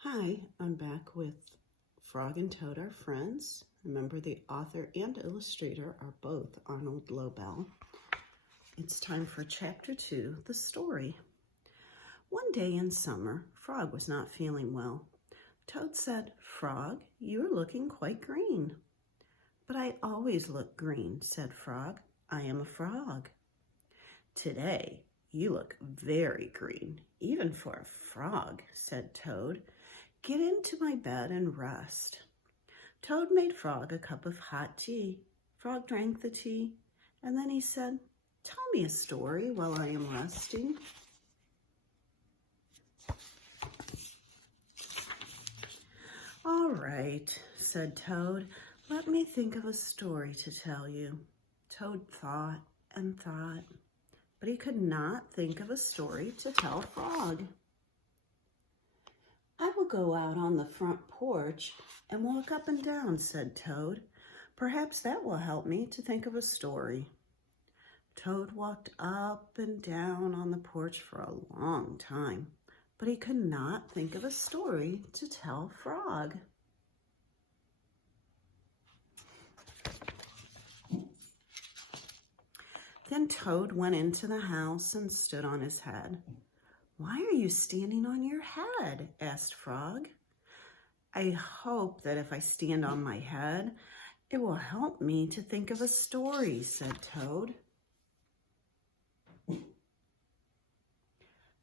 Hi, I'm back with Frog and Toad are friends. Remember, the author and illustrator are both Arnold Lobel. It's time for Chapter 2, The Story. One day in summer, Frog was not feeling well. Toad said, "Frog, you're looking quite green." "But I always look green," said Frog. "I am a frog." "Today, you look very green, even for a frog," said Toad. "Get into my bed and rest." Toad made Frog a cup of hot tea. Frog drank the tea, and then he said, "Tell me a story while I am resting." "All right," said Toad. "Let me think of a story to tell you." Toad thought and thought, but he could not think of a story to tell Frog. "I will go out on the front porch and walk up and down," said Toad. "Perhaps that will help me to think of a story." Toad walked up and down on the porch for a long time, but he could not think of a story to tell Frog. Then Toad went into the house and stood on his head. "Why are you standing on your head?" asked Frog. "I hope that if I stand on my head, it will help me to think of a story," said Toad.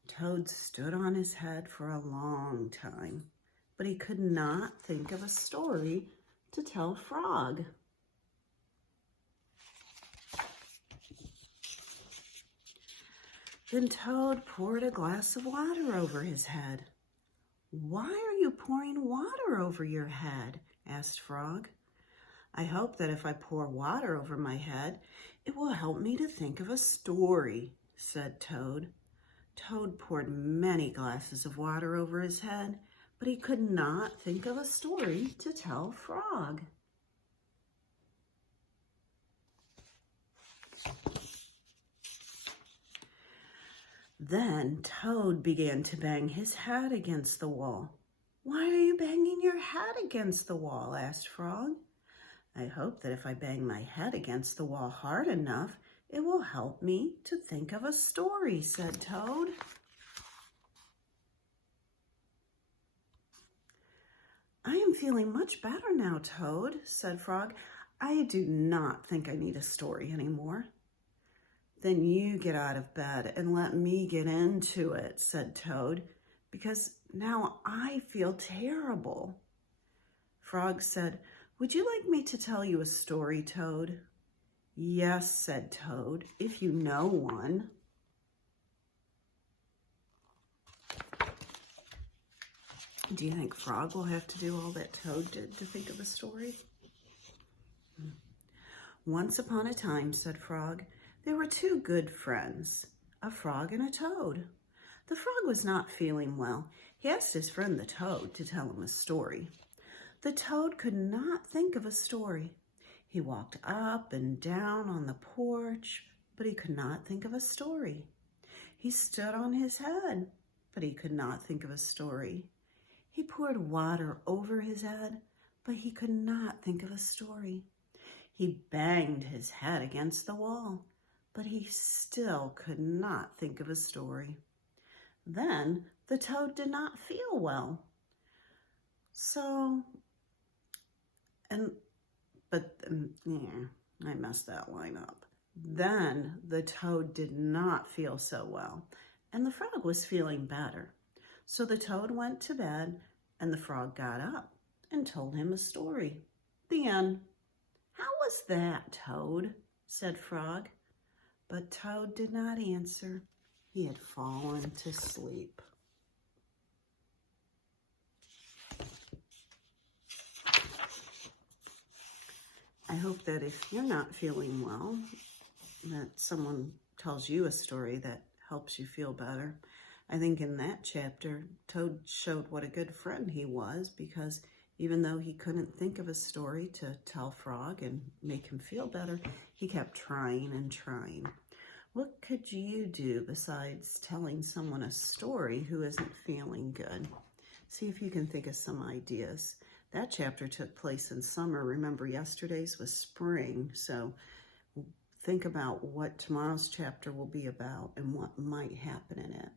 Toad stood on his head for a long time, but he could not think of a story to tell Frog. Then Toad poured a glass of water over his head. "Why are you pouring water over your head?" asked Frog. "I hope that if I pour water over my head, it will help me to think of a story," said Toad. Toad poured many glasses of water over his head, but he could not think of a story to tell Frog. Then Toad began to bang his head against the wall. "Why are you banging your head against the wall?" asked Frog. "I hope that if I bang my head against the wall hard enough, it will help me to think of a story," said Toad. "I am feeling much better now, Toad," said Frog. "I do not think I need a story anymore." "Then you get out of bed and let me get into it," said Toad, "because now I feel terrible." Frog said, "Would you like me to tell you a story, Toad?" "Yes," said Toad, "if you know one." Do you think Frog will have to do all that Toad did to think of a story? "Once upon a time," said Frog, "there were two good friends, a frog and a toad. The frog was not feeling well. He asked his friend the toad to tell him a story. The toad could not think of a story. He walked up and down on the porch, but he could not think of a story. He stood on his head, but he could not think of a story. He poured water over his head, but he could not think of a story. He banged his head against the wall, but he still could not think of a story. Then the toad did not feel well. I messed that line up. Then the toad did not feel so well, and the frog was feeling better. So the toad went to bed, and the frog got up and told him a story. The end. "How was that, Toad?" said Frog. But Toad did not answer. He had fallen to sleep. I hope that if you're not feeling well, that someone tells you a story that helps you feel better. I think in that chapter, Toad showed what a good friend he was, because even though he couldn't think of a story to tell Frog and make him feel better, he kept trying and trying. What could you do besides telling someone a story who isn't feeling good? See if you can think of some ideas. That chapter took place in summer. Remember, yesterday's was spring. So think about what tomorrow's chapter will be about and what might happen in it.